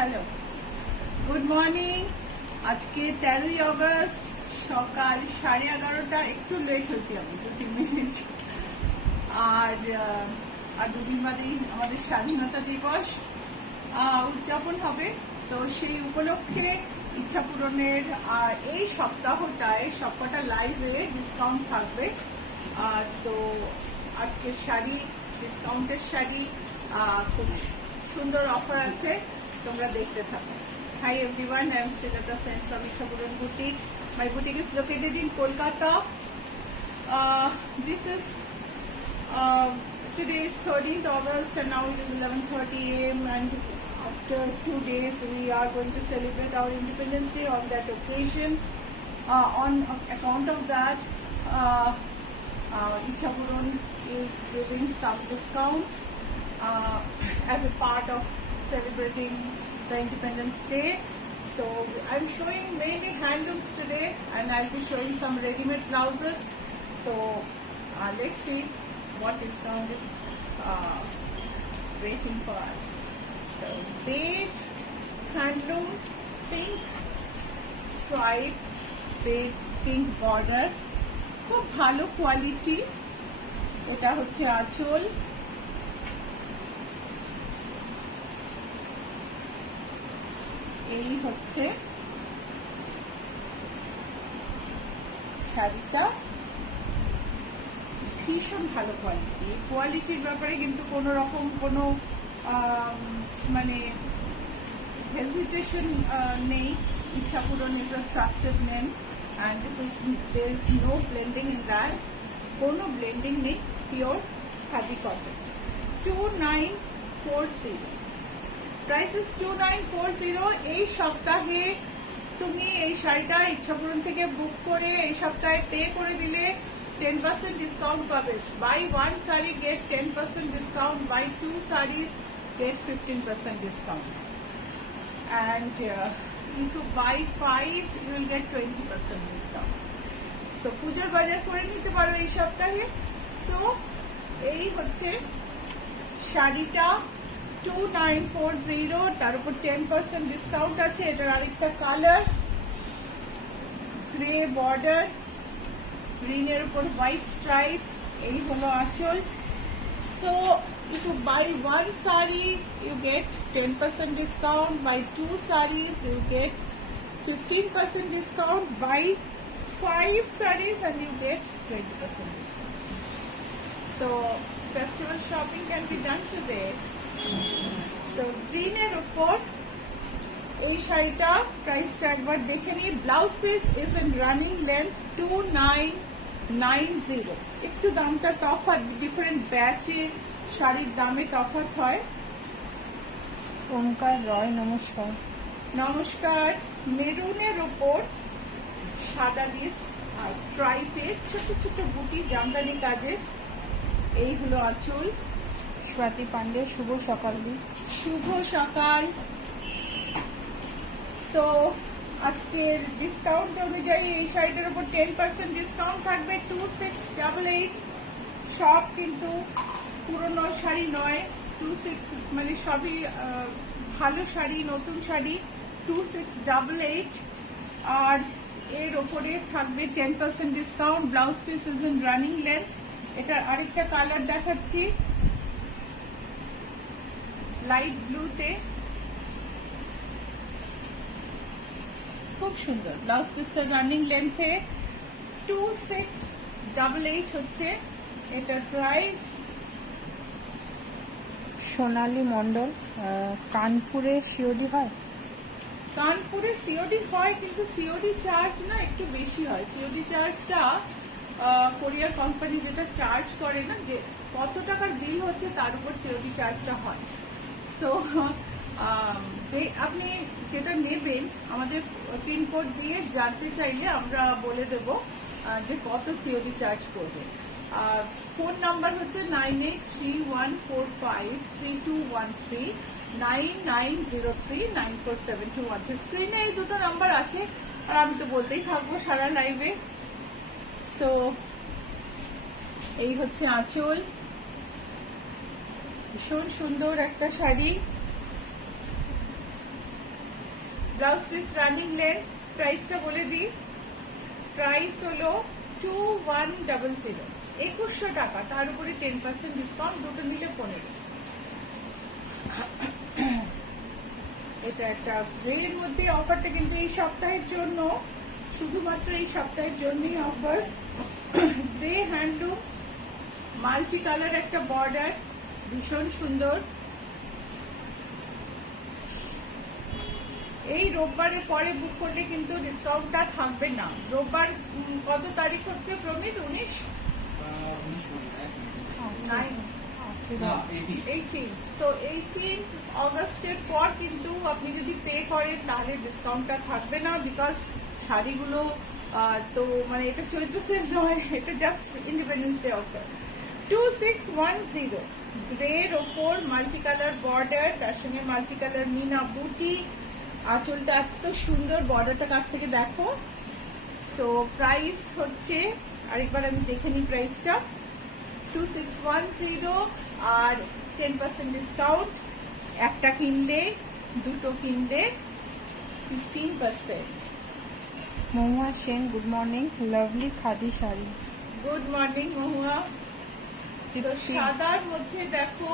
Hello, good morning. আজকে 13ই August সকাল 11:30, একটু লেট হচ্ছে আমি 2-3 মিনিট। আর দুদিন বাদেই আমাদের স্বাধীনতা দিবস উদযাপন হবে। তো সেই উপলক্ষে ইচ্ছা পূরণের এই সপ্তাহটায় সবকটা লাইভে ডিসকাউন্ট থাকবে। তো আজকের শাড়ি, ডিসকাউন্টের শাড়ি, খুব সুন্দর অফার আছে, তোমরা দেখতে থাকো। Hi everyone, I am Srilata Sen from Ichha Puran Boutique. My boutique is located in Kolkata. This is today is 13th August and now it is 11:30 AM, and after 2 days we are going to celebrate our Independence Day. On that occasion, on account of that, Ichha Puran is giving some discount as a part of celebrating the Independence Day. So I'm showing mainly handlooms today, and I'll be showing some ready-made blouses. So let's see what discount is waiting for us. So beige handloom, pink stripe with pink border, খুব ভালো quality. এটা হচ্ছে আঁচল, এই হচ্ছে শাড়িটা, ভীষণ ভালো কোয়ালিটি। কোয়ালিটির ব্যাপারে কিন্তু কোনো রকম কোনো মানে হেজিটেশন নেই। ইচ্ছা পূরণ is a trusted name, and there is no blending in that, কোনো ব্লেন্ডিং নেই, pure khadi cotton. 2940 price is 2940। এই সপ্তাহে তুমি এই শাড়িটা ইচ্ছা পূরণ থেকে বুক করে এই সপ্তাহে পে করে দিলে 10% ডিসকাউন্ট পাবে। Buy 1 sari get 10% discount, buy 2 sarees get 15% discount, and if you buy 5 you will get 20% discount. So পূজার বাজার করে নিতে পারো এই সপ্তাহে। সো এই হচ্ছে শাড়িটা 2940, তার উপর 10% ডিসকাউন্ট আছে। এটার আরেকটা কালার গ্রে বর্ডার, গ্রিনের উপর হোয়াইট স্ট্রাইপ, এই হলো আঁচল। So if you buy 1 saree you get 10% discount, buy 2 sarees you get 15% discount, buy 5 sarees and you get 20% discount. So festival shopping can be done today. So গ্রিনের উপর এই শাড়িটা, প্রাইসটা একবার দেখে নিই। Blouse piece is in running length 2990। একটু দামটা তফাৎ, ডিফারেন্ট ব্যাচে শাড়ির দামে তফাৎ হয়। ওমকার রয়, নমস্কার। নমস্কার। মেরুনের উপর সাদা দিয়ে স্ট্রাইপে ছোট ছোট বুটি জামদানি কাজের, এই হলো আঁচল। স্বাতি পান্ডে, শুভ সকাল দি। শুভ সকাল। সো আজকের ডিসকাউন্ট অনুযায়ী এই শাড়িটার উপর 10% ডিসকাউন্ট থাকবে। 2688 সব কিন্তু পুরনো শাড়ি নয়, 26 মানে সবই ভালো শাড়ি, নতুন শাড়ি। 2688, আর এর ওপরে থাকবে 10% discount. Blouse piece is in running length. এটার আরেকটা কালার দেখাচ্ছি, লাইট ব্লুতে, খুব সুন্দর। ব্লাউজ পিসটা রানিং লেন্থে 2688 হচ্ছে এটার প্রাইস। সোনালী মন্ডল, কানপুরে সিওডি হয়? কানপুরে সিওডি হয়, কিন্তু সিওডি চার্জ না একটু বেশি হয়। সিওডি চার্জটা কোরিয়ার কোম্পানি যেটা চার্জ করে না, যে কত টাকার বিল হচ্ছে তার উপর সিওডি চার্জটা হয়। সো আপনি যেটা নেবেন আমাদের পিনকোড দিয়ে জানতে চাইলে আমরা বলে দেব যে কত সিওডি চার্জ করবে। ফোন নাম্বার হচ্ছে 9831453213, 9903947213। স্ক্রিনে এই দুটো নাম্বার আছে, আর আমি তো বলতেই থাকবো সারা লাইভে। সো এই হচ্ছে আঁচল, ভীষণ সুন্দর একটা sari. Blouse piece running length, প্রাইসটা বলে দিই। প্রাইস হলো 2100, 2100 টাকা, তার উপরে 10% ডিসকাউন্ট, দুটো মিলে 15। এটা একটা গ্রের মধ্যে অফারটা কিন্তু এই সপ্তাহের জন্য, শুধুমাত্র এই সপ্তাহের জন্যই offer. Grey handloom, multi colour একটা বর্ডার, ভীষণ সুন্দর। এই রোববারের পরে বুক করলে কিন্তু ডিসকাউন্টটা থাকবে না। রোববার কত তারিখ হচ্ছে প্রমিত? 19? 18। সো 18 অগস্টের পর কিন্তু আপনি যদি পে করেন তাহলে ডিসকাউন্টটা থাকবে না, বিকজ শাড়িগুলো তো মানে এটা চৈত্র সেল নয়, এটা জাস্ট ইন্ডিপেন্ডেন্স ডে অফার। 2610 গ্রের ওপর মাল্টি কালার বর্ডার, তার সঙ্গে মাল্টি কালার মিনা বুটি, আঁচলটা এত সুন্দর, বর্ডারটা কাছ থেকে দেখো। সো প্রাইস হচ্ছে, আরেকবার আমি দেখে নিই প্রাইসটা, 2610 আর 10% ডিসকাউন্ট। একটা কিনলে, দুটো কিনলে 15%। Mahua Sen, good morning, lovely khadi sari. Good morning Mahua. তো সাদার মধ্যে দেখো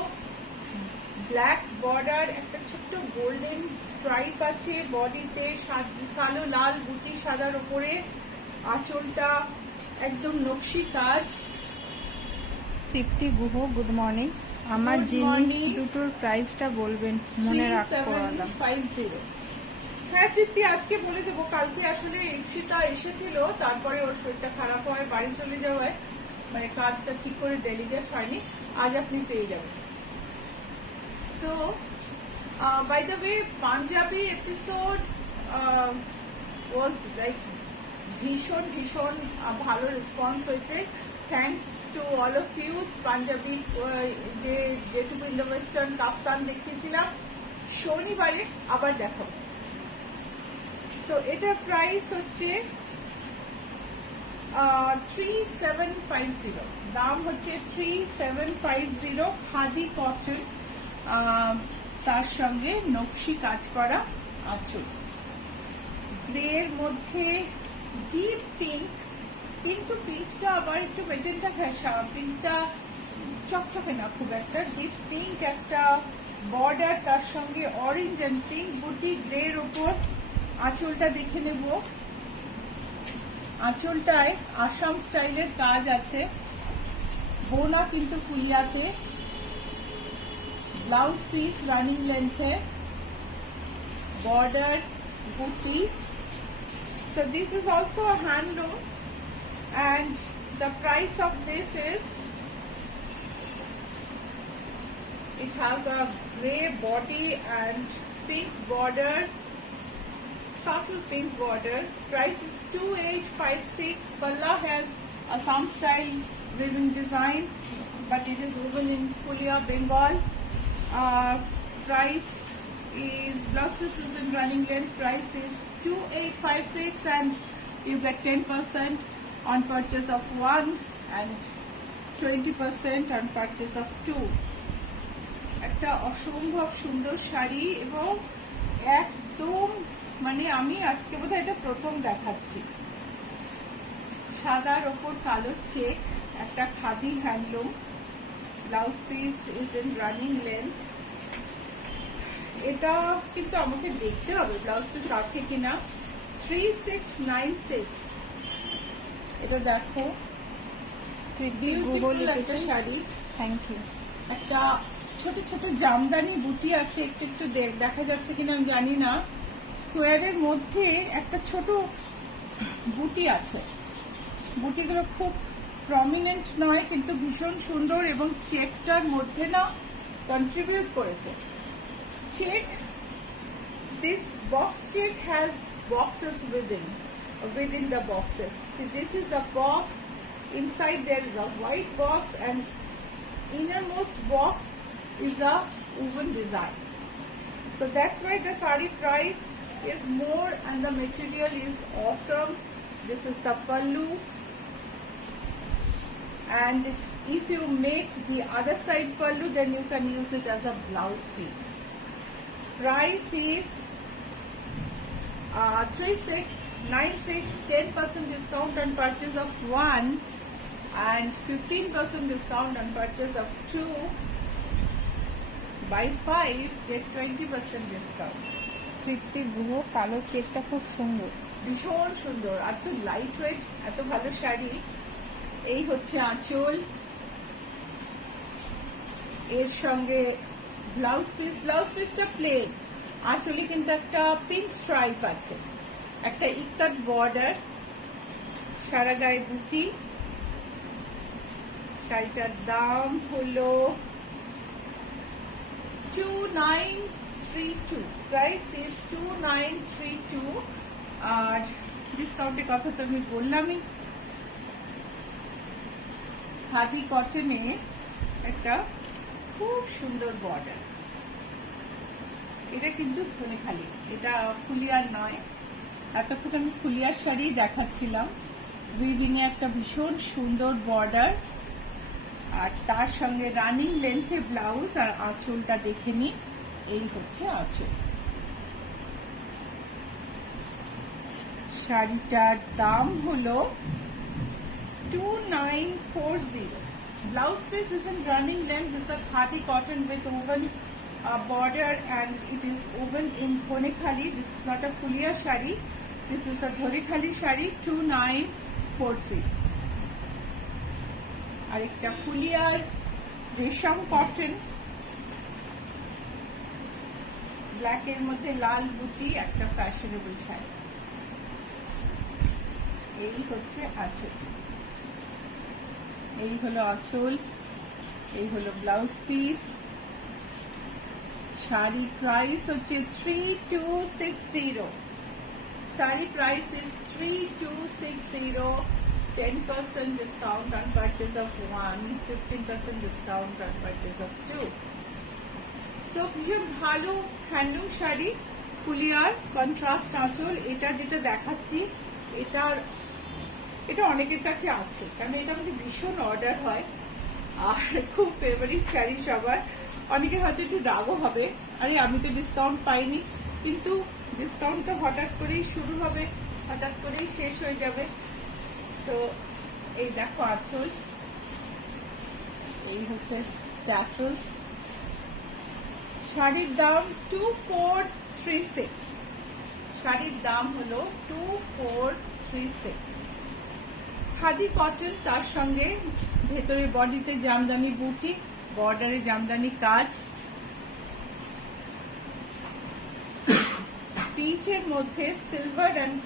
ব্ল্যাক বর্ডার, একটা ছোট্ট গোল্ডেন স্ট্রাইপ আছে বডিতে, কালো লাল বুটি সাদার উপরে, আঁচলটা একদম নকশি কাজ। তৃপ্তি গুহ, গুড মর্নিং। আমার Good জিনিস morning. দুটোর প্রাইসটা বলবেন, মনে রাখতে পারলাম। 3750। হ্যাঁ তৃপ্তি, আজকে বলে দেবো। কালকে আসলে ইপসিতা এসেছিল, তারপরে ওর শরীরটা খারাপ হয়, বাড়ি চলে যাওয়ায় মানে কাজটা ঠিক করে ডেলিগেট হয়নি। আজ আপনি পেয়ে যাবেন। So by the way, Punjabi episode was like ভীষণ ভীষণ ভালো রেসপন্স হয়েছে। Thanks to all of you. Punjabi যেটুকু ইন্দো ওয়েস্টার্ন কাপ্তান দেখিয়েছিলাম, শনিবারে আবার দেখাবো। সো এটার প্রাইস হচ্ছে 3750, দাম হচ্ছে 3750, খাদি কটন, তার সঙ্গে নকশি কাজ করা আঁচল। গ্রের মধ্যে ডিপ পিঙ্ক, কিন্তু পিঙ্কটা আবার একটু মেজেন্টা ঘেঁষা, পিঙ্কটা চকচকে না খুব একটা, ডিপ পিঙ্ক একটা বর্ডার, তার সঙ্গে অরেঞ্জ এন্ড পিঙ্ক বুটি, গ্রের ওপর। আঁচলটা দেখে নেব। আঁচলটায় আসাম স্টাইলের কাজ আছে, বোনা কিন্তু ফুলিয়াতে। ব্লাউজ পিস রানিং লেন্থে, বর্ডার বুটি। So this is also a handloom, and the price of this is, it has a grey body and pink border, subtle pink border. Price is 2856. Palla has Assam style weaving design, but it is woven in Fulia, Bengal. Price is, blouse piece is in running length. Price is 2856, and you get 10% on purchase of one and 20% on purchase of two. একটা অসম্ভব সুন্দর শাড়ি, এবং একদম মানে আমি আজকে বোধহয় এটা প্রথম দেখাচ্ছি। সাদার ওপর কালো চেক, একটা khadi handloom, blouse piece is in running length. এটা কিন্তু আমাকে দেখতে হবে ব্লাউজ পিস আছে কিনা। 3696, এটা দেখো, বিউটিফুল একটা শাড়ি। Thank you. একটা ছোট ছোট জামদানি বুটি আছে, একটু একটু দেখা যাচ্ছে কিনা আমি জানি না। স্কোয়ারের মধ্যে একটা ছোট বুটি আছে, বুটিগুলো খুব প্রমিনেন্ট নয়, কিন্তু ভীষণ সুন্দর, এবং চেকটার মধ্যে না কন্ট্রিবিউট করেছে। Check, this box check has boxes within the boxes. See, this is a box, inside there is a white box, and innermost box is a woven design. So that's why the sari price is more and the material is awesome. This is the pallu, and if you make the other side pallu, then you can use it as a blouse piece. Price is 3696, 10% discount on purchase of one and 15% discount on purchase of two. Buy 5 get 20% discount. তৃপ্তি গুহ কালো চেকটা খুব সুন্দর। ভীষণ সুন্দর, আর তো light weight, এত ভালো শাড়ি। এই হচ্ছে আঁচল, এর সঙ্গে ব্লাউজ পিসটা প্লেন, আঁচলে কিন্তু একটা পিঙ্ক স্ট্রাইপ আছে, একটা ইকাত বর্ডার, সারা গায়ে বুটি। শাড়িটার দাম হলো 2932, প্রাইস ইজ 2932। আর ডিসকাউন্টের কথা তো আমি বললামই। খাদি কটনে একটা খুব সুন্দর বর্ডার, এটা কিন্তু ধনেখালি, এটা ফুলিয়ার নয়। এতক্ষণ আমি ফুলিয়ার শাড়ি দেখাচ্ছিলাম। উইভিনে একটা ভীষণ সুন্দর বর্ডার, আর তার সঙ্গে রানিং লেন্থে ব্লাউজ। আর আঁচলটা দেখে নি, এই হচ্ছে আঁচল। শাড়িটার দাম হলো 2940। Blouse piece is in running length. This is a khadi cotton with woven border, and it is woven in Dhonikhali. This is not a fulia shari. This is a Dhonikhali shari, 2940. আর একটা ফুলিয়ার রেশম cotton, black এর মধ্যে লাল বুটি, একটা fashionable sari. এই হচ্ছে আঁচল, এই হলো আঁচল, এই হলো ব্লাউজ পিস। শাড়ি প্রাইস হচ্ছে 3260। Sari price is 3260, 10% discount on purchase of one, 15% discount on purchase of two. So ভীষণ ভালো হ্যান্ডলুম শাড়ি, ফুলিয়ার কন্ট্রাস্ট আঁচল। এটা যেটা দেখাচ্ছি, এটা অনেকের কাছে আছে, কারণ এটা আমাদের ভীষণ অর্ডার হয় আর খুব ফেভারিট শাড়ি সবার। অনেকের হয়তো একটু রাগও হবে, আরে আমি তো ডিসকাউন্ট পাইনি, কিন্তু ডিসকাউন্ট তো হঠাৎ করেই শুরু হবে, হঠাৎ করেই শেষ হয়ে যাবে। তো এই দেখো আঁচল, এই হচ্ছে ট্যাসেলস। শাড়ির দাম 2436, শাড়ির দাম হলো 2436। খাদি কটন, তার সঙ্গে ভেতরে বডিতে জামদানি বুটি, বর্ডারে জামদানি কাজ, পিচের মধ্যে silver and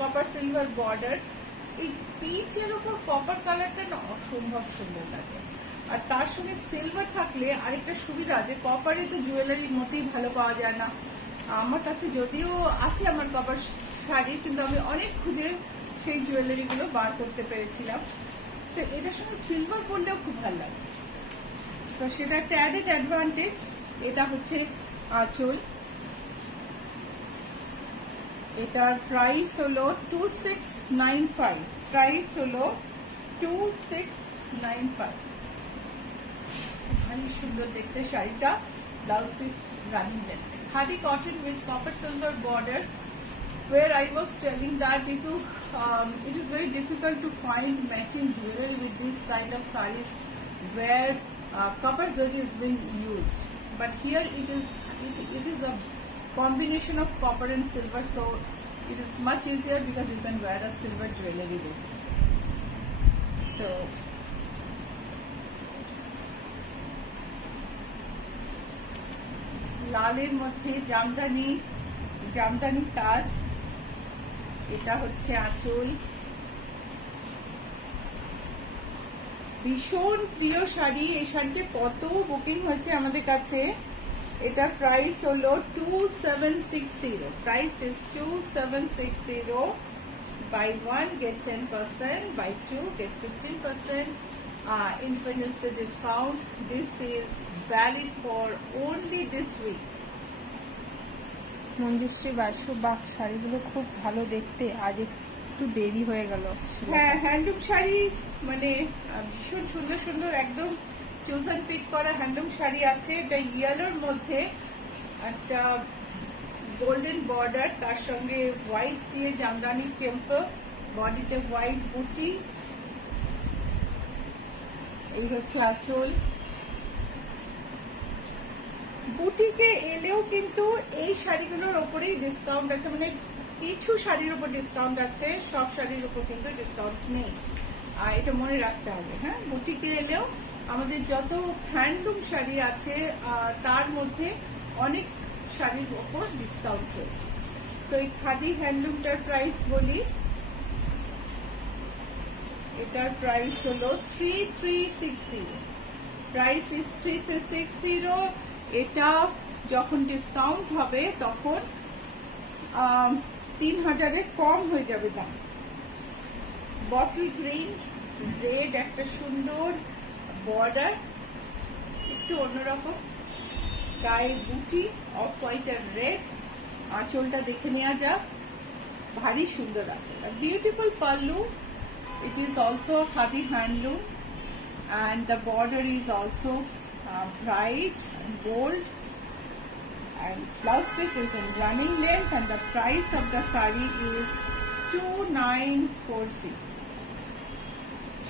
copper silver border. এই পিচের উপর কপার কালারটা না অসম্ভব সুন্দর লাগে, আর তার সঙ্গে সিলভার থাকলে আরেকটা সুবিধা আছে, কপারে তো জুয়েলারি মোটেই ভালো পাওয়া যায় না। আমার কাছে যদিও আছে আমার কপার শাড়ি, কিন্তু আমি অনেক খুঁজে সেই জুয়েলারি গুলো বার করতে পেরেছিলাম। তো এটার সঙ্গে সিলভার পরলেও খুব ভালো লাগে, তো সেটা একটা অ্যাডেড অ্যাডভান্টেজ। এটা হচ্ছে আঁচল, এটার প্রাইস হলো 2695, প্রাইস হলো 2695। ভারী সুন্দর দেখতে শাড়িটা, ব্লাউজ পিস রানিং দেন। Khadi cotton with copper silver border, where I was telling that if you, it is very difficult to find matching jewelry with these kind of sarees where copper zari is being used. But here it is a combination of copper and silver, so it is much easier because you can wear a silver jewelry with it. So লালের মধ্যে জামদানি কাজ, এটা হচ্ছে আঁচল। ভীষণ প্রিয় শাড়ি, এই শাড়িতে কত বুকিং হয়েছে আমাদের কাছে। এটার প্রাইস হলো 2760, price is 2760। Buy 1 get 10%, buy 2 get 15% Independence Day discount. This is valid for only this week. Manjushree Basu, বাহ শাড়িগুলো খুব ভালো দেখতে, আজ একটু দেরি হয়ে গেল। হ্যাঁ, হ্যান্ডলুম শাড়ি মানে ভীষণ সুন্দর সুন্দর একদম চুজন পিক করা হ্যান্ডলুম শাড়ি আছে। এটা ইয়েলোর মধ্যে একটা গোল্ডেন বর্ডার, তার সঙ্গে হোয়াইট দিয়ে জামদানি টেম্পল, বডিতে হোয়াইট বুটি। এই হচ্ছে আঁচল। বুটিকে এলেও কিন্তু এই শাড়িগুলোর ওপরেই ডিসকাউন্ট আছে, মানে কিছু শাড়ির উপর ডিসকাউন্ট আছে, সব শাড়ির উপর কিন্তু ডিসকাউন্ট নেই, আর এটা মনে রাখতে হবে। হ্যাঁ, বুটিকে এলেও আমাদের যত হ্যান্ডলুম শাড়ি আছে তার মধ্যে অনেক শাড়ির উপর ডিসকাউন্ট রয়েছে। তো এই খাদি হ্যান্ডলুমটার প্রাইস বলি, এটার প্রাইস হলো 3360, প্রাইস ইজ 3360। এটা যখন ডিসকাউন্ট হবে তখন 3000-এর কম হয়ে যাবে দাম। বটল গ্রিন রেড, একটা সুন্দর বর্ডার, একটু অন্যরকম, গায়ে বুটি অফ হোয়াইট আর রেড। আঁচলটা দেখে নেওয়া যাক, ভারী সুন্দর আঁচল, beautiful pallu. It is also a khadi handloom, and the border is also bright and bold, and blouse piece is in running length, and the price of the sari is 2940.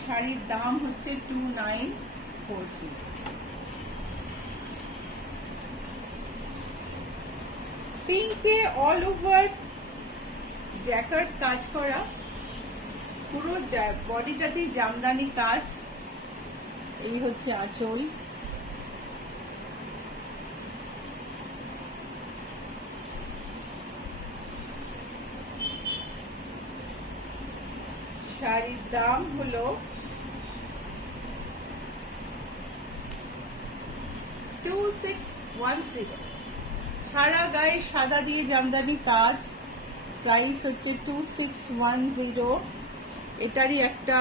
শাড়ির দাম হচ্ছে 2940। পিঙ্কে অল ওভার জ্যাকার্ড কাজ করা, পুরো বডিটাতেই জামদানি কাজ। এই হচ্ছে আঁচল। শাড়ির দাম হলো 2610। সারা গায়ে সাদা দিয়ে জামদানি কাজ, প্রাইস হচ্ছে 2610। এটারই একটা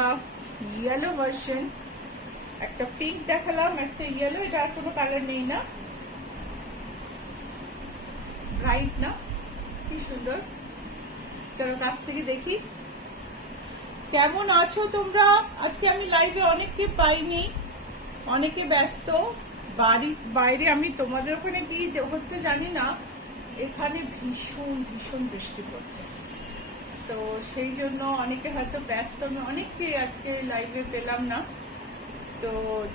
ইয়েলো ভার্সন, একটা পিঙ্ক দেখালাম, একটা ইয়েলো, এটা আর কোনো কালার নেই না, ব্রাইট না, কি সুন্দর। চলো কাছ থেকে দেখি। কেমন আছো তোমরা? আজকে আমি লাইভে অনেককে পাইনি, অনেকে ব্যস্ত, বাইরে আমি তোমাদের ওখানে কি হচ্ছে জানি না, এখানে ভীষণ ভীষণ বৃষ্টি পড়ছে, তো সেই জন্য অনেকে হয়তো ব্যস্ত, আমি অনেককে আজকে লাইভে পেলাম না। তো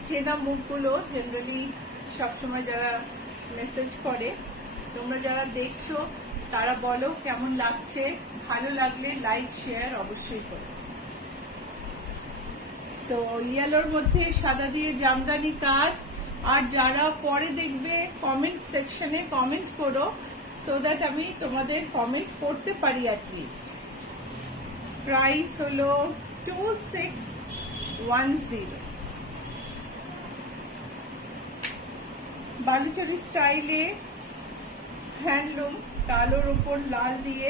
চেনা মুখগুলো জেনারেলি সবসময় যারা মেসেজ করে, তোমরা যারা দেখছো তারা বলো কেমন লাগছে, ভালো লাগলে লাইক শেয়ার অবশ্যই করো। সো ইয়েলোর মধ্যে সাদা দিয়ে জামদানি কাজ, আর যারা পরে দেখবে কমেন্ট সেকশনে কমেন্ট করো, সো দ্যাট আমি তোমাদের কমেন্ট করতে পারি অ্যাটলিস্ট। প্রাইস হলো 2610। বালুচরি স্টাইলে হ্যান্ডলুম, কালোর উপর লাল দিয়ে,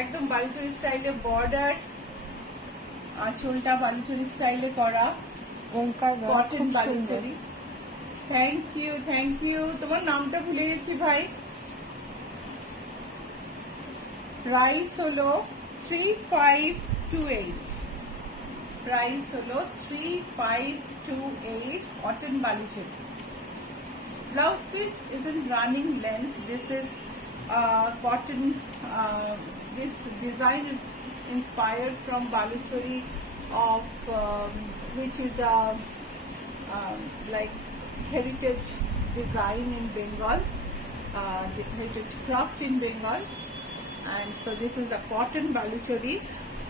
একদম বালুচরি স্টাইলে বর্ডার, আঁচলটা বালুচরি স্টাইলে করা, cotton Baluchari. Thank you, thank you. তোমার নামটা ভুলে গেছি ভাই। প্রাইস হলো 3528, প্রাইস হলো 3528, cotton Baluchari. Blouse piece is in running length. This is cotton. This design is inspired from Baluchari of which is a like heritage design in Bengal, heritage craft in Bengal, and so this is a cotton Baluchari.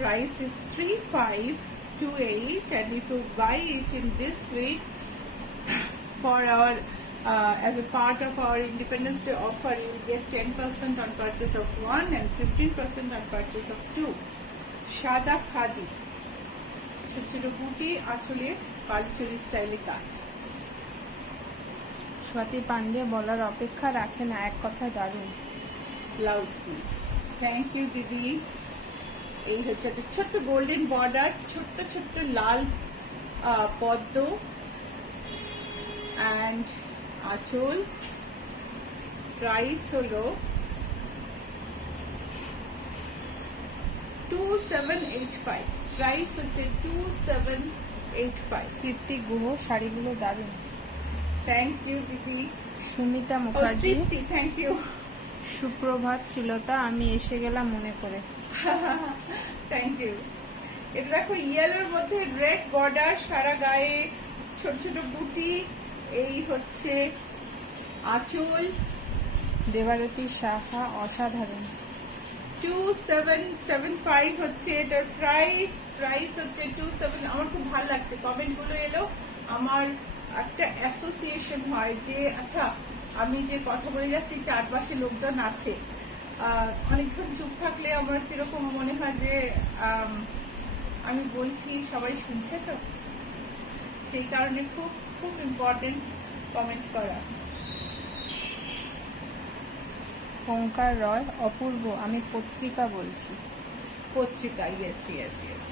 Price is 3528, and if you buy it in this way for our as a part of our Independence Day offer, you will get 10% on purchase of one and 15% on purchase of two. Shada khadi, ছোট ছোট বুটি, আঁচলে বালুচরি স্টাইলে কাজ। স্বাতি পান্ডে বলার অপেক্ষা রাখে না, এক কথা দারুণ। ব্লাউজ পিস, থ্যাংক ইউ দিদি। এই হচ্ছে একটা ছোট্ট গোল্ডেন বর্ডার, ছোট্ট ছোট্ট লাল পদ্ম, অ্যান্ড আঁচল। প্রাইস হলো 2785, প্রাইস হচ্ছে 2785। কীর্তি গুহ, শাড়িগুলো দারুণ। থ্যাংক ইউ দিদি। Sumita Mukherjee, thank you. সুপ্রভাত শ্রীলতা, আমি এসে গেলাম মনে করে। Thank you. এটা দেখো ইয়েলোর মধ্যে রেড বর্ডার, সারা গায়ে ছোট ছোট বুটি। এই হচ্ছে আঁচল। দেবারতী সাহা, অসাধারণ। 2775 হচ্ছে এটার প্রাইস হচ্ছে 27। আমার খুব ভালো লাগছে কমেন্ট গুলো এলো। আমার একটা অ্যাসোসিয়েশন হয় যে আচ্ছা আমি যে কথা বলে যাচ্ছি চারপাশে লোকজন আছে, অনেকক্ষণ চুপ থাকলে আমার কিরকম মনে হয় যে আমি বলছি সবাই শুনছে, তো সেই কারণে খুব খুব ইম্পর্টেন্ট কমেন্ট করা। ওঙ্কার রয়, অপূর্ব, আমি পত্রিকা বলছি। পত্রিকা, ইয়েস ইয়েস ইয়েস।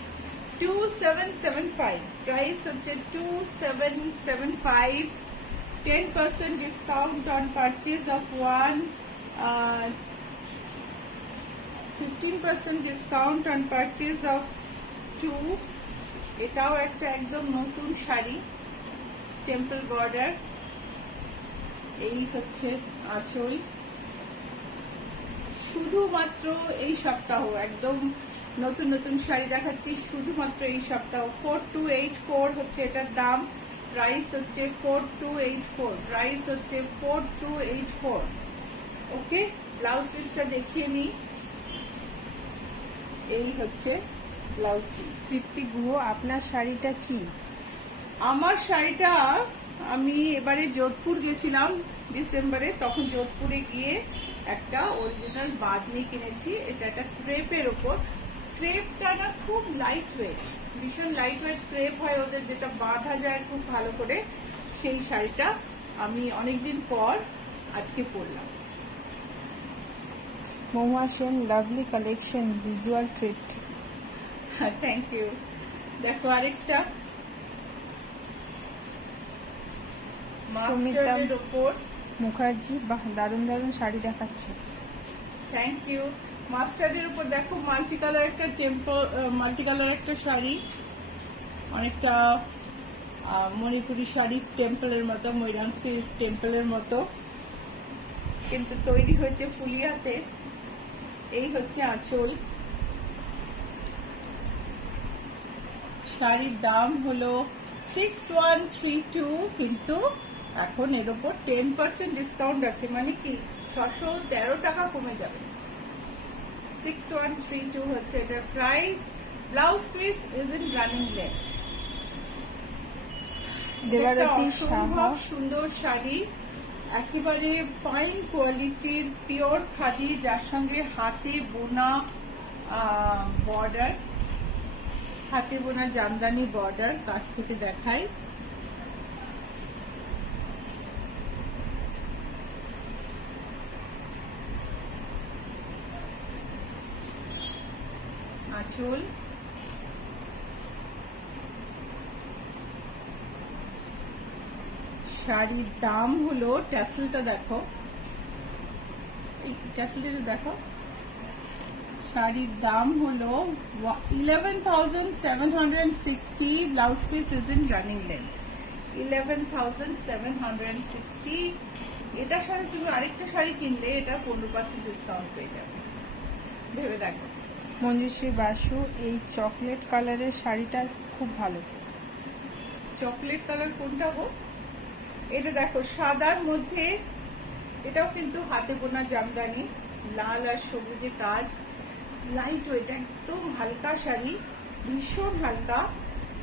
2775 প্রাইস হচ্ছে 2775। 10% discount on purchase of one, 15% discount on purchase of two. এটাও একটা একদম নতুন শাড়ি, টেম্পল বর্ডার। এই হচ্ছে আঁচল। শুধুমাত্র এই সপ্তাহ একদম নতুন নতুন শাড়ি দেখাচ্ছি, শুধুমাত্র এই সপ্তাহ। 4284 হচ্ছে এটার দাম, প্রাইস হচ্ছে 4284, প্রাইস হচ্ছে 4284। ওকে, ব্লাউজ পিসটা দেখিয়ে নিই। এই হচ্ছে ব্লাউজ পিস। তৃপ্তি গুহ, আপনার শাড়িটা কি? আমার শাড়িটা আমি এবারে যোধপুর গেছিলাম ডিসেম্বরে, তখন যোধপুরে গিয়ে একটা অরিজিনাল বাঁধনি কিনেছি। এটা একটা ক্রেপের ওপর। ক্রেপটা না খুব লাইট ওয়েট, ভীষণ লাইট ওয়েট ক্রেপ হয় ওদের, যেটা বাঁধা যায় খুব ভালো করে। সেই শাড়িটা আমি অনেকদিন পর আজকে পরলাম। Mahua Sen, lovely collection, visual treat. Thank you. দেখো আরেকটা সুমিতা মাস্টার্ডের ওপর। মুখার্জি, বাহ, দারুণ দারুণ শাড়ি দেখাচ্ছে। Thank you. মাস্টার্ডের উপর দেখো মাল্টি কালার একটা মাল্টি কালার একটা শাড়ি, অনেকটা মণিপুরি শাড়ি, টেম্পলের মতো, মৈরাংসির টেম্পলের মতো, কিন্তু তৈরি হয়েছে ফুলিয়াতে। এই হচ্ছে আঁচল। শাড়ির দাম হলো 6132, কিন্তু এখন এর উপর 10% ডিসকাউন্ট আছে, মানে কি 613 টাকা কমে যাবে। 6132 হচ্ছে এটার price. Blouse piece is in running length. Debarati Saha, সুন্দর শাড়ি, একেবারে ফাইন কোয়ালিটির পিওর খাদি, যার সঙ্গে হাতে বোনা বর্ডার, হাতে বোনা জামদানি বর্ডার। কাছ থেকে দেখাই। আঁচল, শাড়ির দাম হলো, ট্যাসেলটা দেখো, এই ট্যাসেলটা দেখো, শাড়ির দাম হলো 11,760। Blouse piece is in running length. 11,760। এটার সাথে তুমি আরেকটা শাড়ি কিনলে এটা 15% ডিসকাউন্ট পেয়ে যাবে, ভেবে দেখো। মঞ্জুশ্রী বাসু, এই চকলেট কালারের শাড়িটা খুব ভালো। চকলেট কালার কোনটা গো? এটা দেখো সাদার মধ্যে, এটাও কিন্তু হাতে বোনা জামদানি, লাল আর সবুজে কাজ, লাইট ওয়েট, একদম হালকা শাড়ি, ভীষণ হালকা।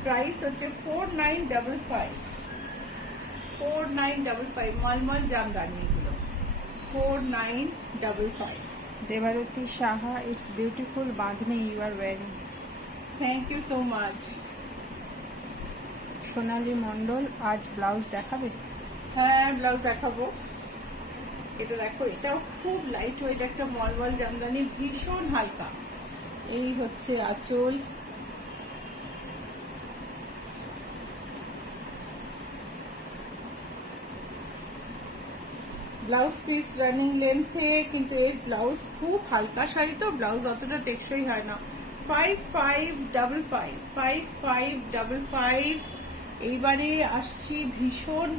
প্রাইস হচ্ছে 4955। 4955, মলমল জামদানি এগুলো। 4955। Debarati Saha, it's beautiful bandhani you are wearing. Thank you so much. Sonali Mondal, আজ ব্লাউজ দেখাবে? হ্যাঁ, ব্লাউজ দেখাবো। এটা দেখো, এটাও খুব লাইট ওয়েট একটা মলমল জামদানি, ভীষণ হালকা। এই হচ্ছে আঁচল। ব্লাউজ পিস রানিং লেন্থে, কিন্তু এর ব্লাউজ খুব হালকা শাড়ি, তো ব্লাউজ অতটা টেকসই হয় না। 5555, 5555। এইবারে আসছি ভীষণ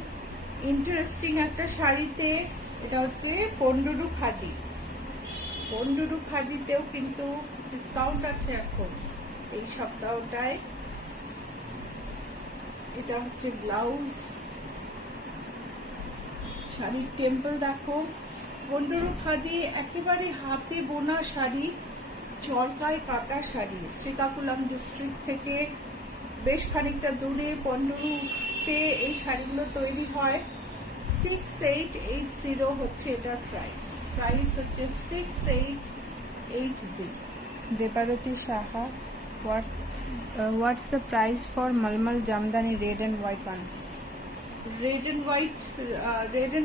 ইন্টারেস্টিং একটা শাড়িতে। এটা হচ্ছে পন্ডুরু খাদি। বন্ডুরু খাদিতেও কিন্তু ডিসকাউন্ট আছে এখন এই সপ্তাহটায়। এটা হচ্ছে ব্লাউজ, শাড়ির টেম্পল দেখো। বন্ডুরু খাদি একেবারে হাতে বোনা শাড়ি, চরকায় কাটা শাড়ি। শ্রীকাকুলাম ডিস্ট্রিক্ট থেকে বেশ খানিকটা দূরে পন্ডুরুতে এই শাড়িগুলো তৈরি হয়। 6880 হচ্ছে এটার প্রাইস। প্রাইস হচ্ছে 6880। Debarati Saha, what's the price for Malmal Jamdani red and white one? Red and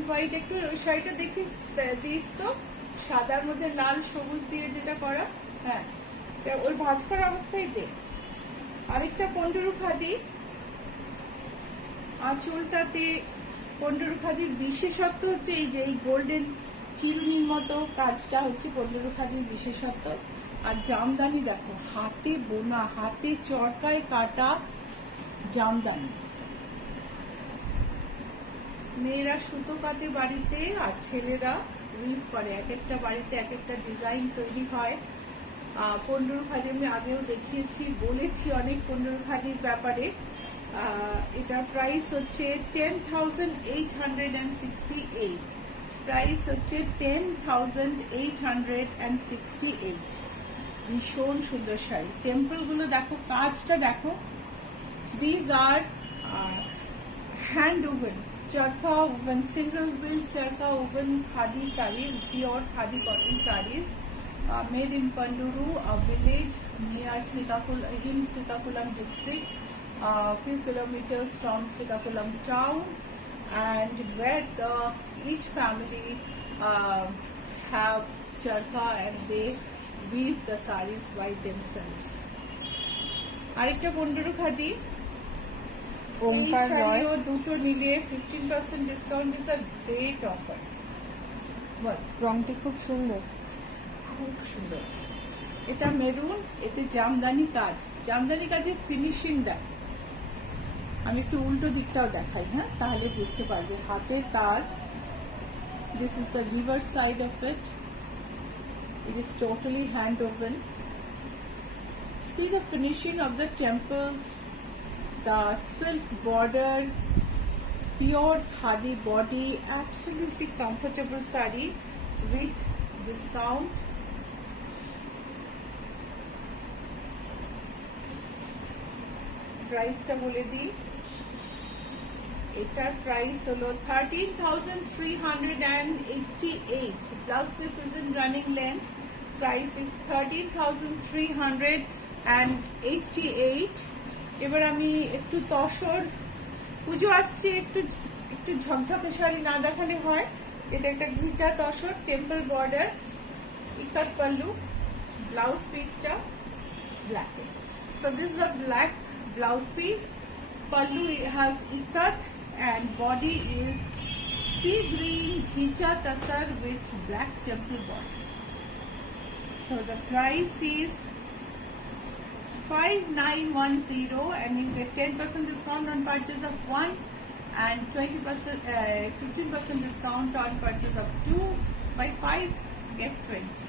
white একটু ওই শাড়িটা দেখিস দিস তো, সাদার মধ্যে লাল সবুজ দিয়ে যেটা করা। হ্যাঁ, ওই ভাঁজ করা অবস্থায় দে। আরেকটা পন্ডুরু খাদি, আঁচলটাতে পন্ডুরু খাদির বিশেষত্ব হচ্ছে এই যে এই গোল্ডেন চিরুনির মতো কাজটা হচ্ছে পন্ডুরু খাদির বিশেষত্ব। আর জামদানি দেখো, হাতে বোনা, হাতে চরকায় কাটা জামদানি। মেয়েরা সুতো কাটে বাড়িতে আর ছেলেরা উইভ করে। এক একটা বাড়িতে এক একটা ডিজাইন তৈরি হয়। পন্ডুরু খাদি আমি আগেও দেখিয়েছি, বলেছি অনেক পন্ডুরু খাদির ব্যাপারে। এটার প্রাইস হচ্ছে 10,868। প্রাইস হচ্ছে 10,868। ভীষণ সুন্দর শাড়ি। টেম্পল গুলো দেখো, কাজটা দেখো। These are hand woven, charkha woven, single build charkha woven khadi sarees, pure khadi cotton sarees, made in Panduru, a village near Srikakulam district, few kilometers from Srikakulam town, and where each family have charkha and they weave the sarees by themselves. আরেকটা পন্ডুরু khadi, Omkar Roy, দুটো নিলে 15% discount is a great offer. বল, রংটি খুব সুন্দর। খুব সুন্দর। এটা মেরুন, এতে জামদানি কাজ, জামদানি কাজের ফিনিশিং দেখ। আমি একটু উল্টো দিকটাও দেখাই, হ্যাঁ, তাহলে বুঝতে পারবে হাতের কাজ। This is the reverse side of it. It is totally hand woven. See the finishing of the temples, the silk border, pure khadi body, absolutely comfortable saree with discount. Price টা বলে দিই, এটার প্রাইস হলো 13,388. Blouse piece is in running length. Price is 13,388. এবার আমি একটু তসর, পুজো আসছে, একটু একটু ঝকঝকে শাড়ি না দেখালে হয়। এটা একটা ঘিচা tussar, temple border, ইকাত pallu, blouse পিসটা black. So this is a black blouse piece, pallu has ikat and body is sea green ghicha tasar with black temple border. So the price is 5910 and you get 10% discount on purchase of one and 15% discount on purchase of two. Buy 5 get 20.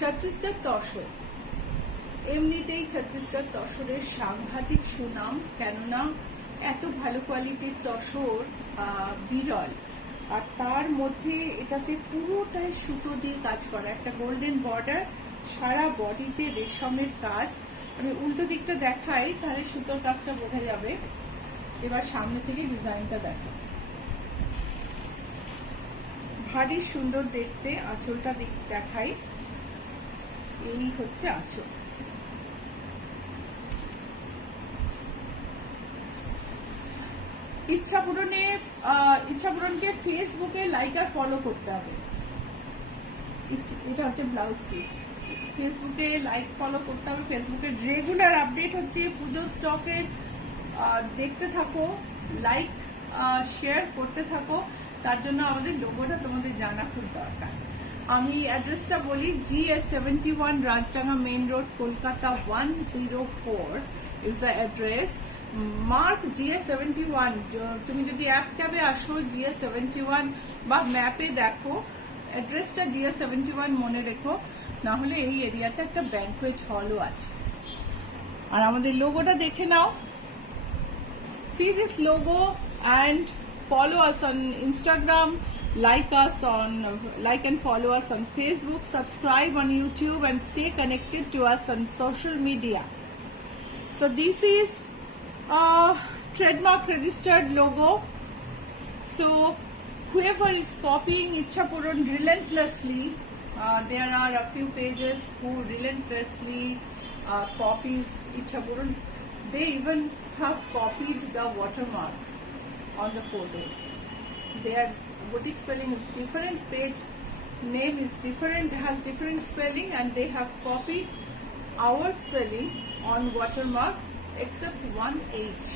Chhattisgarh tussar, এমনিতেই ছত্তিশগড় তসরের সাংঘাতিক সুনাম, কেননা এত ভালো কোয়ালিটির তসর বিরল। আর তার মধ্যে এটাতে পুরোটাই সুতো দিয়ে কাজ করা, একটা গোল্ডেন বর্ডার, সারা বডিতে রেশমের কাজ। আমি উল্টো দিকটা দেখাই, তাহলে সুতোর কাজটা বোঝা যাবে। এবার সামনে থেকে ডিজাইনটা দেখো, ভারী সুন্দর দেখতে। আঁচলটা দেখাই, এই হচ্ছে আঁচল। ইচ্ছা পূরণকে ফেসবুকে লাইক আর ফলো করতে হবে। এটা হচ্ছে ব্লাউজ পিস, ফেসবুকে লাইক ফলো করতে হবে। ফেসবুকে রেগুলার আপডেট হচ্ছে পুজো স্টকের, দেখতে থাকো, লাইক শেয়ার করতে থাকো। তার জন্য আমাদের লোগোটা তোমাদের জানা খুব দরকার। আমি অ্যাড্রেসটা বলি, GS71 Rajdanga main road, Kolkata 104 is the address. Mark GS71, তুমি যদি অ্যাপ ট্যাবে আসো GS71 বা ম্যাপে দেখো অ্যাড্রেসটা GS71 মনে রেখো, না হলে এই এরিয়াতে একটা ব্যাংকুয়েট হলও আছে। আর আমাদের লোগোটা দেখে নাও, see this logo and follow us on Instagram, like and follow us on Facebook, subscribe on YouTube and stay connected to us on social media. So this is a trademark registered logo. So whoever is copying Ichhapuran relentlessly, there are a few pages who relentlessly copies Ichhapuran. They even have copied the watermark on the photos. Their boutique spelling is different, page name is different, has different spelling, and they have copied our spelling on watermark except one H.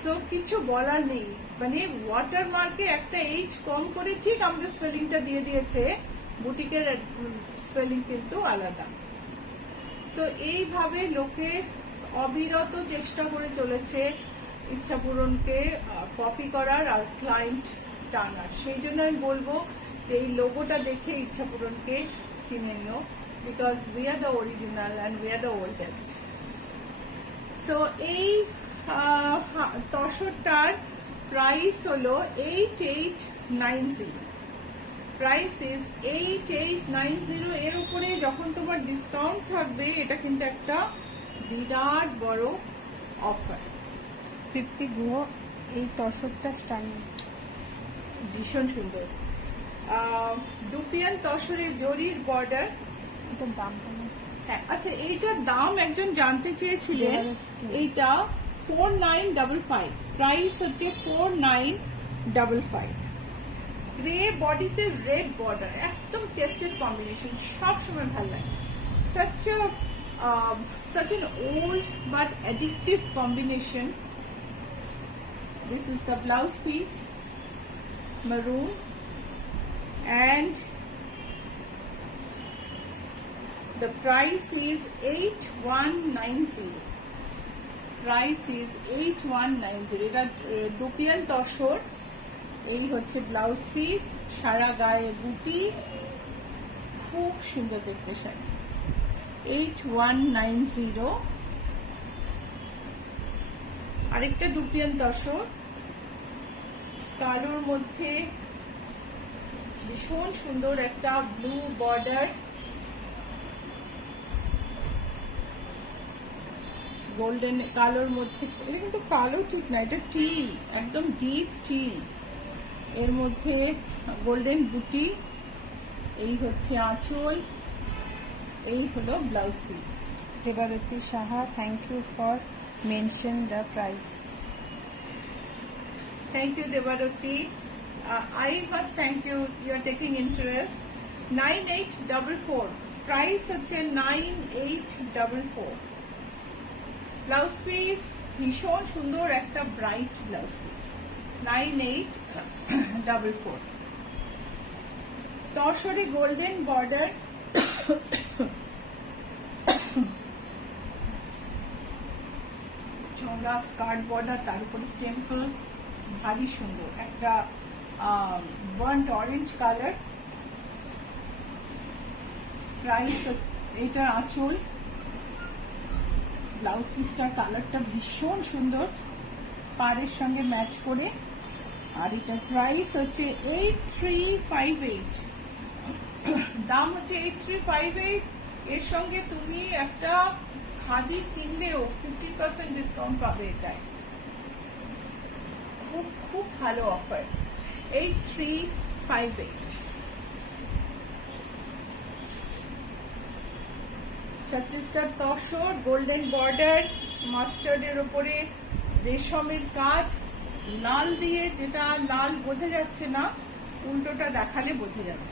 So কিছু বলার নেই, মানে ওয়াটারমার্কে একটা H কম করে ঠিক আমাদের স্পেলিংটা দিয়ে দিয়েছে, বুটিকের স্পেলিং কিন্তু আলাদা। সো এইভাবে লোকে অবিরত চেষ্টা করে চলেছে ইচ্ছাপূরণকে কপি করার আর ক্লায়েন্ট টানার। সেই জন্য আমি বলবো যে এই লোগোটা দেখে ইচ্ছাপূরণকে চিনে নিও, because we are the original and we are the oldest. So এই তসরটার প্রাইস হলো 8890। Price is 8890। এর উপরে যখন তোমার ডিসকাউন্ট থাকবে, এটা কিন্তু একটা বিরাট বড় অফার। তৃপ্তি গুহ, এই তসরটা স্টাইল ভীষণ সুন্দর। দুপিয়ান তসরের জরির বর্ডার। এটার দাম কেমন? হ্যাঁ, আচ্ছা, এইটার দাম একজন জানতে চেয়েছিলেন। এইটা 4955, প্রাইস হচ্ছে 4955। গ্রে বডিতে রেড বর্ডার, একদম টেস্টেড কম্বিনেশন, সব সময় ভালো লাগে। such an old but addictive combination. This is the blouse piece, maroon, and the price is 8190. Price is 8190. এটা দুপিয়ান তসর, এই হচ্ছে ব্লাউজ পিস, সারা গায়ে বুটি, খুব সুন্দর দেখতে শাড়ি। 8190। আরেকটা দুপিয়ান তসর, কালোর মধ্যে ভীষণ সুন্দর একটা ব্লু বর্ডার, গোল্ডেন কালোর মধ্যে, এটা কিন্তু কালো ঠিক না, এটা টি, একদম ডিপ টি, এর মধ্যে গোল্ডেন বুটি, এই হচ্ছে আঁচল, এই হলো blouse piece. Debarati Saha, thank you for mention the price. Thank you, Devarati. I must thank you. You are taking interest. 9844. Price হচ্ছে 9844. ব্লাউজ পিস ভীষণ সুন্দর একটা ব্রাইট ব্লাউজ পিস, 9844। তসরে গোল্ডেন বর্ডার, চওড়া স্কার্ট বর্ডার, তার উপরে টেম্পল, ভারী সুন্দর একটা বার্ন্ট অরেঞ্জ কালার। প্রাইস, এইটার আঁচল, ব্লাউজ পিসটার কালারটা ভীষণ সুন্দর, পাড়ের সঙ্গে ম্যাচ করে। আর এটার প্রাইস হচ্ছে 8358। দাম হচ্ছে 8358। এর সঙ্গে তুমি একটা খাদি কিনলেও 50% ডিসকাউন্ট পাবে। এটাই খুব খুব ভালো offer, 8358। Chhattisgarh tussar, golden border, মাস্টার্ডের উপরে রেশমের কাজ, লাল দিয়ে, যেটা লাল বোঝা যাচ্ছে না, উল্টোটা দেখালে বোঝা যাবে।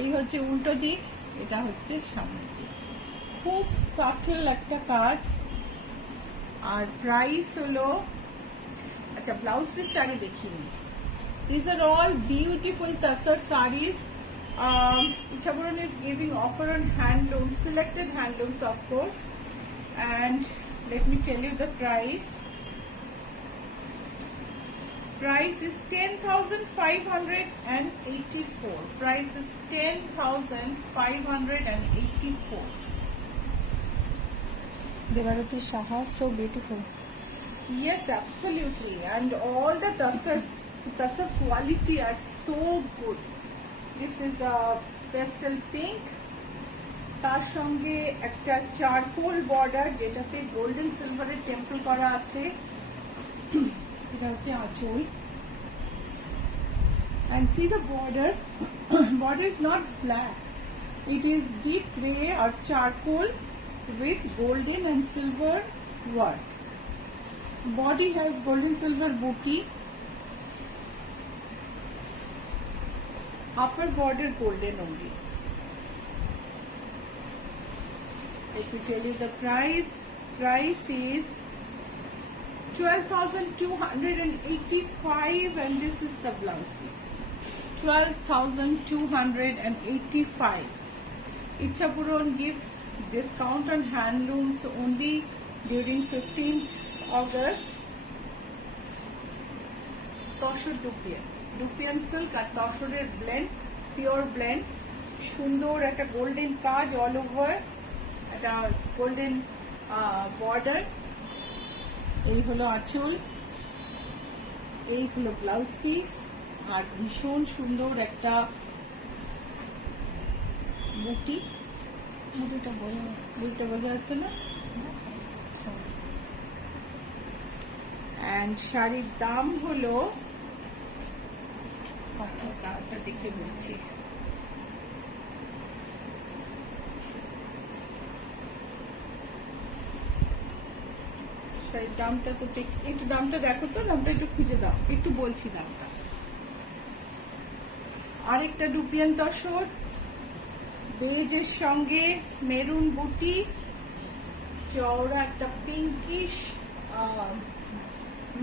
এই হচ্ছে উল্টো দিক, এটা হচ্ছে সামনের দিক, খুব সাটল একটা কাজ। আর প্রাইস হলো, আচ্ছা ব্লাউজ পিসটা আগে দেখিনি। These are all beautiful Tasar sarees. Ichhapuran is giving offer on handlooms, selected handlooms of course, and Let me tell you the price. Price is 10,584. Price is 10,584. Devarati Saha, so beautiful. Yes, absolutely. And all the tussar quality are so good. This is a pastel pink. তার সঙ্গে একটা charcoal border যেটাতে golden সিলভারের temple করা আছে। এটা হচ্ছে আঁচল। And see the border. Border is not black. It is deep grey or charcoal with golden and silver work. Body has golden silver booty. Upper border golden only. Let me tell you the price. Price is 12,285 and this is the blouse piece. 12,285. Ichapuron gives discount on handlooms only during 15th August. Toshor Dupian silk R তসরের blend, pure blend. সুন্দর একটা golden কাজ all over. একটা golden border. এই হলো আঁচল, এই হলো blouse piece আর ভীষণ সুন্দর একটা বুটি। বুটিটা বোঝা যাচ্ছে না। এন্ড শাড়ির দাম হলো, দামটা দেখে বলছি, দামটা তো একটু দামটা দেখো তো, দামটা একটু খুঁজে দাও, একটু বলছি দামটা। আরেকটা ডুপিয়ান তসর, বেজের সঙ্গে মেরুন বুটি, চওড়া একটা পিঙ্কিশ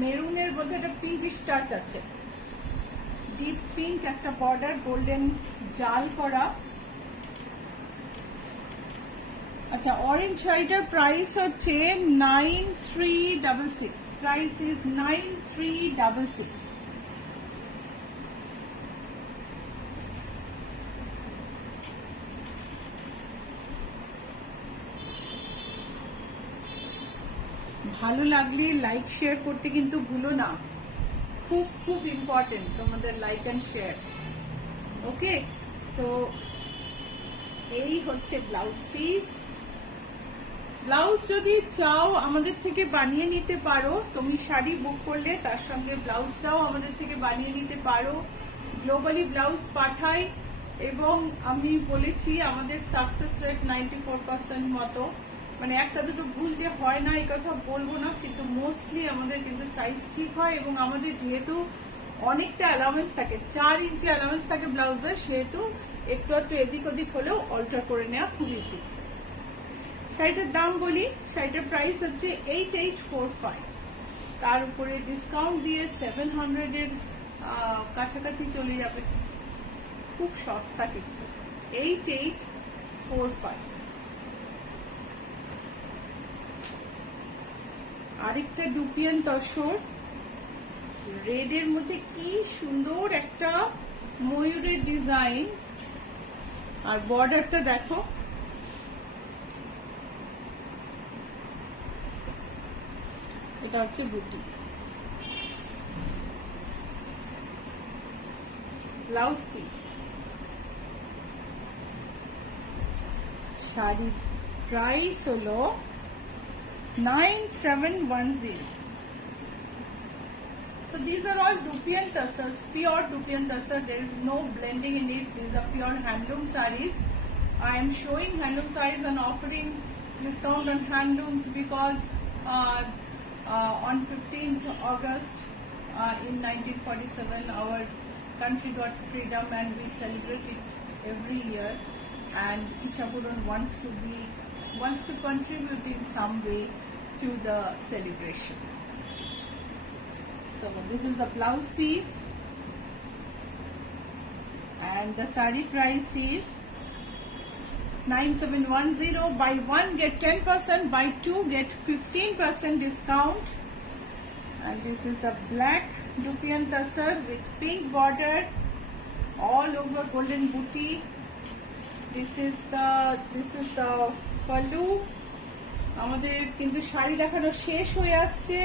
মেরুনের মধ্যে একটা পিঙ্কিশ টাচ আছে, ডিপ পিঙ্ক একটা বর্ডার গোল্ডেন জাল করা। আচ্ছা, অরেঞ্জ শাড়িটার প্রাইস হচ্ছে 9366। Price is 9366। ভালো লাগলে লাইক শেয়ার করতে কিন্তু ভুলো না, খুব খুব ইম্পর্টেন্ট তোমাদের like and share. Okay, so এই হচ্ছে ব্লাউজ পিস। ব্লাউজ যদি চাও আমাদের থেকে বানিয়ে নিতে পারো, তুমি শাড়ি বুক করলে তার সঙ্গে ব্লাউজটাও আমাদের থেকে বানিয়ে নিতে পারো। গ্লোবালি ব্লাউজ পাঠাই এবং আমি বলেছি আমাদের সাকসেস রেট 94% মতো। মানে একটা দুটো ভুল যে হয় না এই কথা বলবো না, কিন্তু মোস্টলি আমাদের কিন্তু সাইজ ঠিক হয় এবং আমাদের যেহেতু অনেকটা অ্যালাউন্স থাকে, 4 ইঞ্চি অ্যালাউন্স থাকে ব্লাউজের, সেহেতু একটু একটু এদিক ওদিক হলেও অল্টার করে নেওয়া খুব ইজি। শাড়িটার দাম বলি, শাড়িটার প্রাইস হচ্ছে 8845। তার উপরে ডিসকাউন্ট দিয়ে 700 এর কাছাকাছি চলে যাবে, খুব সস্তা কিন্তু। 8845। আরেকটা ডুপিয়ান তসর, রেড এর মধ্যে কি সুন্দর একটা ময়ূরের ডিজাইন, আর বর্ডারটা দেখো, এটা হচ্ছে বুটি। Blouse piece. শাড়ির প্রাইস হলো 9710। So these are all Dupian tussars, pure Dupian tussar. There is no blending in it. These are pure handloom sarees. I am showing handloom sarees and offering discount on handlooms because on 15th August in 1947 our country got freedom and we celebrate it every year, and Ichapuron wants to contribute in some way to the celebration. So this is the blouse piece and the saree price is 9710. Buy one get 10%, buy two get 15% discount. And this is a black Dupian Tassar with pink border all over golden booty. This is the pallu. আমাদের কিন্তু শাড়ি দেখানো শেষ হয়ে আসছে,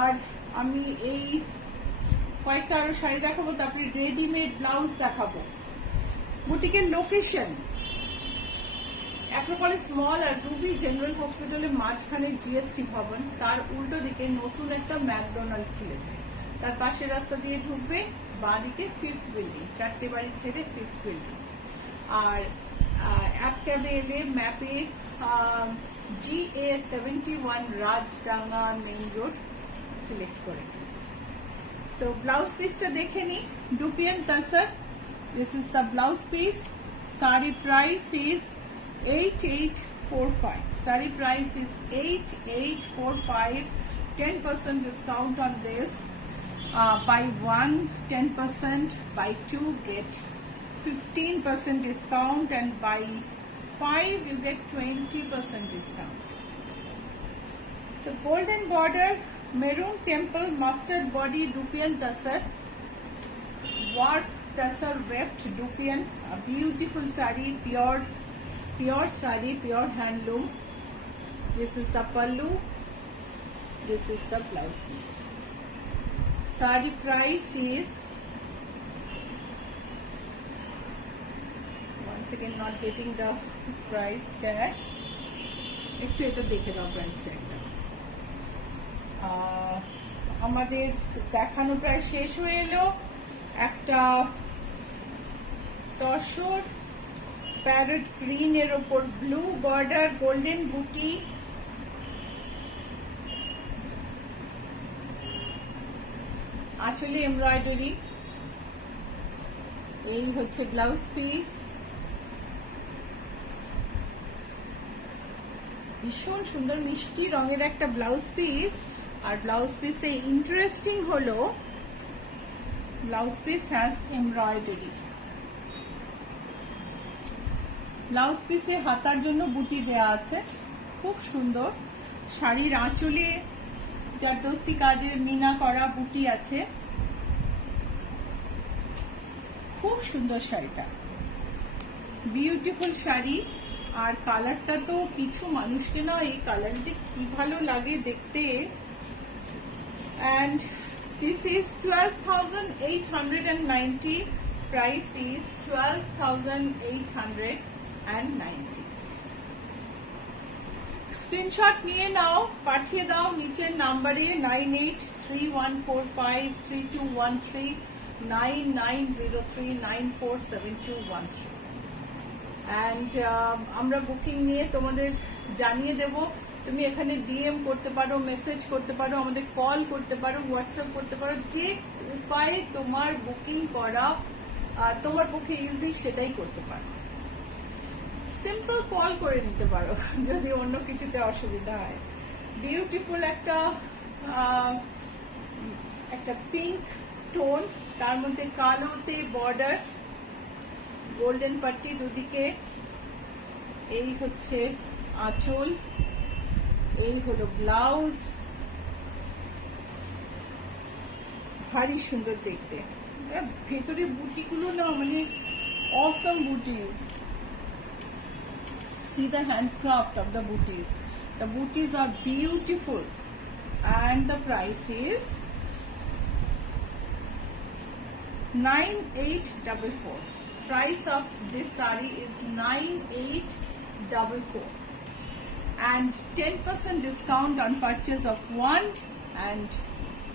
আর আমি এই কয়েকটা আরো শাড়ি দেখাবো, তারপরে রেডিমেড ব্লাউজ দেখাবো। বুটিকের লোকেশন অ্যাক্রোপলিস মল আর রুবি জেনারেল হসপিটালের মাঝখানে জিএসটি ভবন, তার উল্টো দিকে নতুন একটা ম্যাকডোনাল্ড খুলেছে। তার পাশের রাস্তা দিয়ে ঢুকবে, বাঁ দিকে 5th বিল্ডিং, 4টে বাড়ি ছেড়ে 5th বিল্ডিং। আর অ্যাপ ট্যাবে এলে ম্যাপে GA71 Rajdanga main road select করে। সো ব্লাউজ পিসটা দেখে নি, Dupian Tassar. This is the blouse piece. Sari price is 8845. Sari price is 8845. 10% discount on this. Buy one 10%, buy two get 15% discount, and buy 5 you get 20% discount. So golden border, maroon temple, mustard body, Dupian Tassar, work Tassar weft Dupian, a beautiful sari, pure sari, pure handloom. This is the pallu, this is the blouse piece. Sari price is, once again not getting the price tag, একটু এটা দেখে দাও price ট্যাগটা। আমাদের দেখানো প্রায় শেষ হয়ে এলো। একটা তসর প্যারট গ্রিন এর ওপর ব্লু বর্ডার, গোল্ডেন বুটি, আঁচলে এমব্রয়ডারি, এই হচ্ছে ব্লাউজ পিস। ভীষণ সুন্দর মিষ্টি রঙের একটা ব্লাউজ পিস। আর ব্লাউজ পিসে ইন্টারেস্টিং হলো blouse piece has embroidery. Blouse পিসে হাতার জন্য বুটি দেয়া আছে, খুব সুন্দর। শাড়ির আঁচলে জারদোসি কাজের মিনা করা বুটি আছে, খুব সুন্দর শাড়িটা, বিউটিফুল শাড়ি। আর কালারটা তো কিছু মানুষকে না, এই কালার যে কি ভালো লাগে দেখতে। and this is 12,890. Price is 12,890. Screenshot নিয়ে নাও, পাঠিয়ে দাও নিচের নাম্বারে 9831453213 9903947213। অ্যান্ড আমরা বুকিং নিয়ে তোমাদের জানিয়ে দেব। তুমি এখানে ডিএম করতে পারো, মেসেজ করতে পারো, আমাদের কল করতে পারো, হোয়াটসঅ্যাপ করতে পারো, যে উপায়ে তোমার বুকিং করা তোমার পক্ষে ইজি সেটাই করতে পারো। সিম্পল কল করে নিতে পারো যদি অন্য কিছুতে অসুবিধা হয়। বিউটিফুল একটা পিঙ্ক টোন, তার মধ্যে কালোতে বর্ডার, গোল্ডেন পাট্টি দুদিকে, এই হচ্ছে আঁচল, এই হলো ব্লাউজ, ভারী সুন্দর দেখতে। ভেতরে বুটিগুলো না মানে অসম booties. See the handcraft of the booties. The booties are beautiful, and the price is 9844. Price of this sari is 9844, and 10% discount on purchase of one, and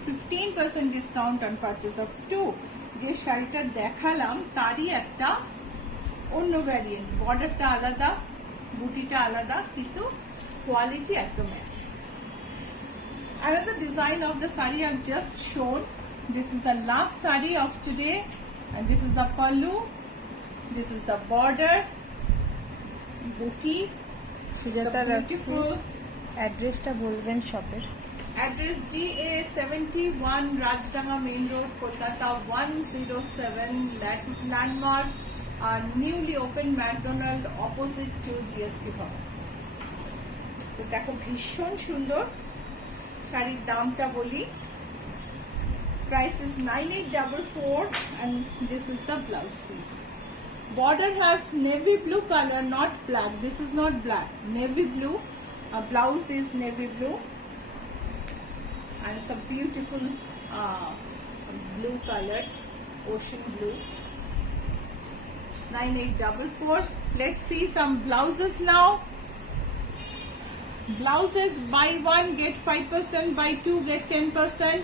15% discount on purchase of two. যে শাড়িটা দেখালাম তারই একটা অন্য variant, বর্ডারটা আলাদা, বুটিটা আলাদা, কিন্তু কোয়ালিটি একদম এক। Another design of the sari I've just shown. This is the last sari of today, and this is the pallu, this is the border, buti. Sujata রাখছি, অ্যাড্রেসটা বলবেন শপের। Address GA71 Rajdanga Main Road, Kolkata 107, landmark newly open McDonald opposite to GST Bhavan. দেখো ভীষণ সুন্দর। শাড়ির দামটা বলি, price is 9844 and this is the blouse piece. Border has navy blue color, not black. This is not black, navy blue. Blouse is navy blue and it's a beautiful blue color, ocean blue. 9844. Let's see some blouses now. Blouses, buy one get 5%, buy two get 10%.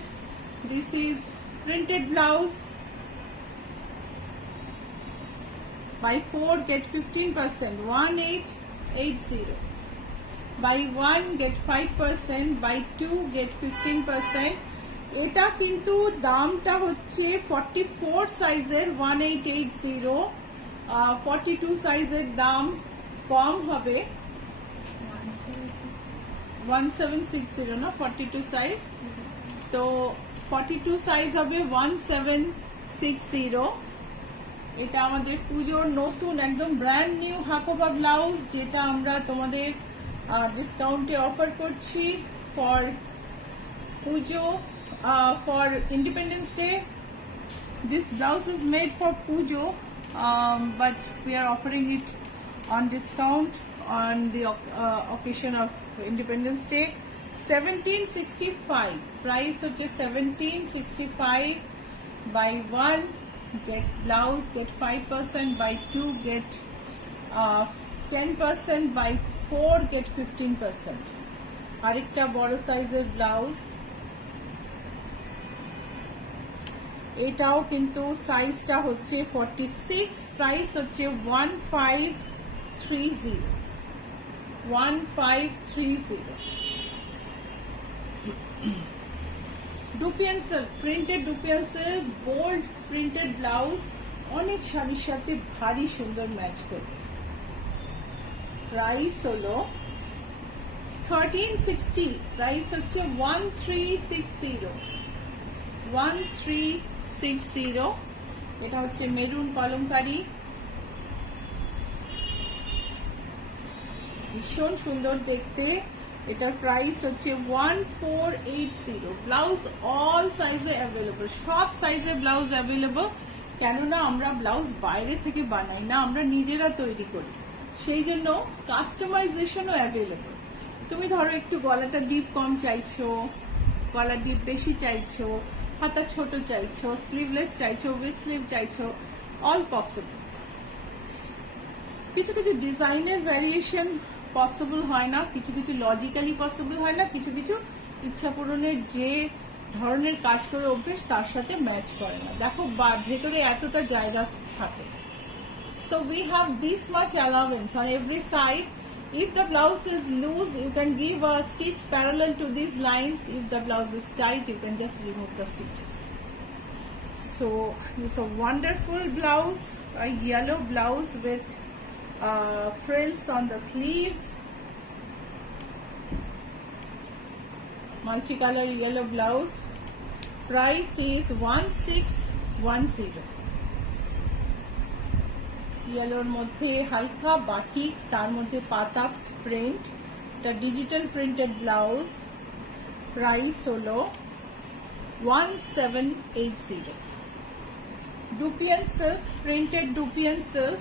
This is printed blouse. Buy four get 15%, 1880. Buy one get 5%, buy two get 15%. এটা কিন্তু দামটা হচ্ছে 44 সাইজের 1880, 42 সাইজের দাম কম হবে 1760 না 42 size, তো 42 সাইজ হবে 1760। এটা আমাদের পুজোর নতুন একদম ব্র্যান্ড নিউ হাকোবা ব্লাউজ, যেটা আমরা তোমাদের ডিসকাউন্টে অফার করছি for Puja, for independence day. This blouse is made for pujo, but we are offering it on discount on the occasion of Independence Day. 1765 price হচ্ছে 1765. Buy one get blouse get 5%, buy two get 10%, buy four get 15%. আরেকটা বড় সাইজের blouse, এটাও কিন্তু সাইজটা হচ্ছে 46, price হচ্ছে 1530 1530। Dupion silk, printed dupion silk, bold printed blouse, অনেক শাড়ির সাথে ভারী সুন্দর ম্যাচ করবে। প্রাইস হলো 1360, প্রাইস হচ্ছে 1360 1360। এটা হচ্ছে মেরুন কলমকারি, ভীষণ সুন্দর দেখতে। এটার প্রাইস হচ্ছে 1480। ব্লাউজ অল সাইজে অ্যাভেলেবল, সব সাইজে ব্লাউজ অ্যাভেলেবল। কেননা আমরা ব্লাউজ বাইরে থেকে বানাই না, আমরা নিজেরা তৈরি করি, সেই জন্য কাস্টমাইজেশনও অ্যাভেলেবল। তুমি ধরো একটু গলাটা ডিপ কম চাইছো, গলা ডিপ বেশি চাইছো, হাতা ছোট চাইছো, স্লিভলেস চাইছো, উইথ স্লিভ চাইছো, অল পসিবল। কিছু কিছু ডিজাইনের ভ্যারিয়েশন পসিবল হয় না, কিছু কিছু লজিক্যালি পসিবল হয় না, কিছু কিছু ইচ্ছা পূরণের যে ধরনের কাজ করে অভ্যেস তার সাথে ম্যাচ করে না। দেখো ভেতরে এতটা জায়গা থাকে, so we have this much allowance on every side. If the blouse is loose, you can give a stitch parallel to these lines. If the blouse is tight, you can just remove the stitches. So this is a wonderful blouse, a yellow blouse with frills on the sleeves, multicolor yellow blouse. Price is 1610. ইয়েলোর মধ্যে হালকা batik, তার মধ্যে পাতা print, এটা digital printed blouse. Price হলো 1780। Dupion silk, printed dupion silk.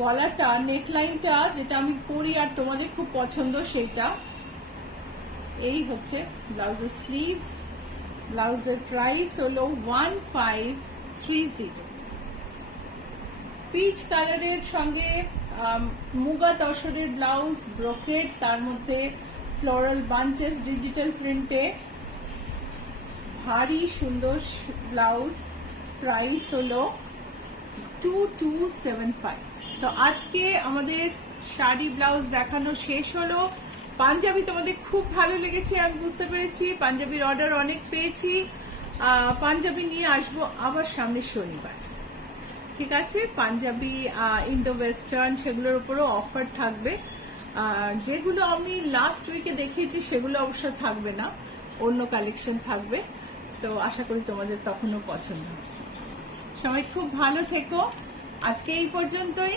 গলাটা নেকলাইনটা যেটা আমি করি আর তোমাদের খুব পছন্দ সেইটা। এই হচ্ছে ব্লাউজের স্লিভস। ব্লাউজের প্রাইস হলো 1530। পিচ কালারের সঙ্গে মুগা তসরের ব্লাউজ, ব্রোকেট, তার মধ্যে ফ্লোরাল বাঞ্চেস ডিজিটাল প্রিন্টে, ভারী সুন্দর ব্লাউজ। প্রাইস হলো 2275। তো আজকে আমাদের শাড়ি ব্লাউজ দেখানো শেষ হলো। পাঞ্জাবি তোমাদের খুব ভালো লেগেছে আমি বুঝতে পেরেছি, পাঞ্জাবির অর্ডার অনেক পেয়েছি। পাঞ্জাবি নিয়ে আসবো আবার সামনের শনিবার, ঠিক আছে? পাঞ্জাবি ইন্দো ওয়েস্টার্ন সেগুলোর উপরও অফার থাকবে। যেগুলো আমি লাস্ট উইকে দেখিয়েছি সেগুলো অবশ্য থাকবে না, অন্য কালেকশন থাকবে। তো আশা করি তোমাদের তখনও পছন্দ হবে। সবাই খুব ভালো থেকো। আজকে এই পর্যন্তই।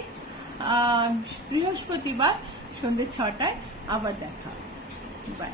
বৃহস্পতিবার সন্ধ্যে 6টায় আবার দেখা। বাই।